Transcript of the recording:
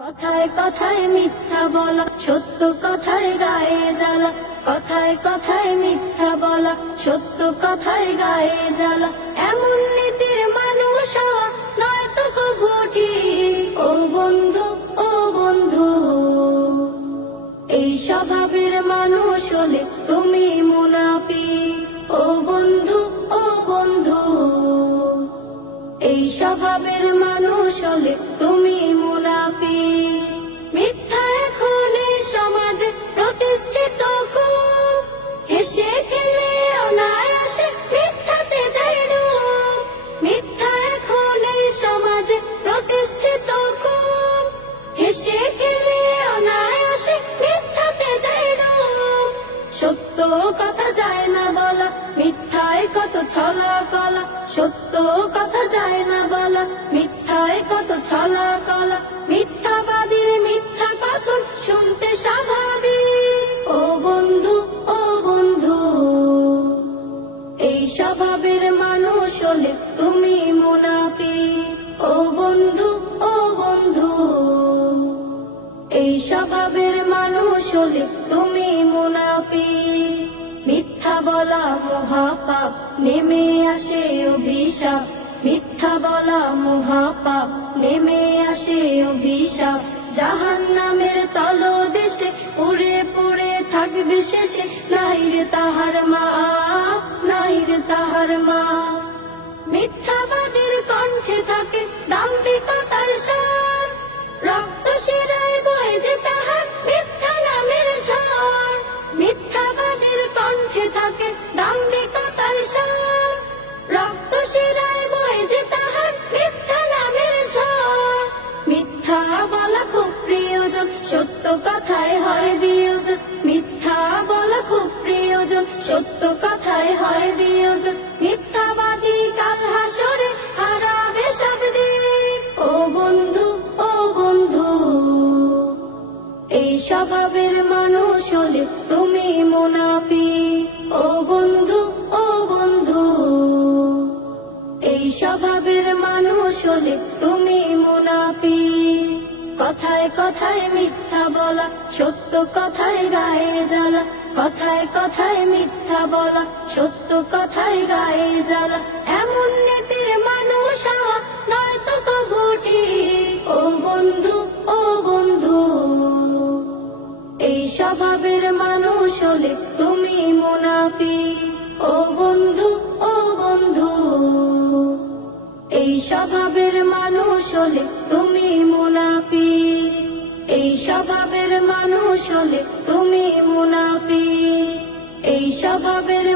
কথায় কথায় মিথ্যা বলা, সত্য কথায় গায়ে জ্বালা। কথায় কথায় মিথ্যা বলা, সত্য কথায় গায়ে জ্বালা। এমন নীতির মানুষ হওয়া নয়তো কভু ঠিক। ও বন্ধু, ও বন্ধু, এই স্বভাবের মানুষ হলে তুমি মুনাফিক। ও বন্ধু, ও বন্ধু, এই স্বভাবের মানুষ হলে তুমি মুনাফিক। মিথ্যা এখন এই সমাজে প্রতিষ্ঠিত খুব, হেসে খেলে অনায়াসে মিথ্যাতে দেয় ডুব। মিথ্যা এখন এই সমাজে প্রতিষ্ঠিত খুব, হেসে খেলে অনায়াসে মিথ্যাতে দেয় ডুব। সত্য কথা যায় না বলা, মিথ্যায় কত ছলা কলা। সত্য কথা যায় না বলা, মিথ্যায় কত ছলা কলা। মিথ্যাবাদীর মিথ্যা কথন শুনতে স্বাভাবিক। ও বন্ধু, ও বন্ধু, এই স্বভাবের মানুষ হলে তুমি মুনাফিক। ও বন্ধু, ও বন্ধু, এই স্বভাবের মানুষ হলে তুমি মুনাফিক। মিথ্যা বলা মহাপাপ, নেমে আসে অভিশাপ। মিথ্যা বলা মহাপাপ, নেমে আসে অভিশাপ। জাহান্নামের তলদেশে পুড়ে পুড়ে থাকবে শেষে, নাই রে তাহার মাপ, নাই রে তাহার মাপ। মিথ্যাবাদীর কণ্ঠে থাকে দাম্ভিকতার সার, রক্ত শিরায় বয়ে যে তাহার মিথ্যা নামের ঝড়। মিথ্যাবাদীর কণ্ঠে থাকে দাম্ভিকতার সার, রক্ত শিরায় বয়ে যে তাহার মিথ্যা নামের ঝড়। মিথ্যা বলা খুব প্রিয়জন, সত্য কথায় হয় বিয়োজন। মিথ্যা বলা খুব প্রিয়জন, সত্য কথায় হয় বিয়োজন। মিথ্যাবাদী কাল হাসরে হারাবে সব দিক। ও বন্ধু, ও বন্ধু, এই স্বভাবের মানুষ হলে তুমি মুনাফিক। ও বন্ধু, ও বন্ধু, এই স্বভাবের মানুষ হলে তুমি মুনাফিক। কথায় কথায় মিথ্যা বলা, সত্য কথায় গায়ে জ্বালা। কথায় কথায় মিথ্যা বলা, সত্য কথায় গায়ে জ্বালা। এমন নীতির মানুষ হওয়া নয়তো কভু ঠিক। ও বন্ধু, ও বন্ধু, এই স্বভাবের মানুষ হলে তুমি মুনাফিক। ও বন্ধু, ও বন্ধু, এই স্বভাবের মানুষ হলে তুমি মুনাফিক। এই স্বভাবের মানুষ হলে তুমি মুনাফিক। এই স্বভাবের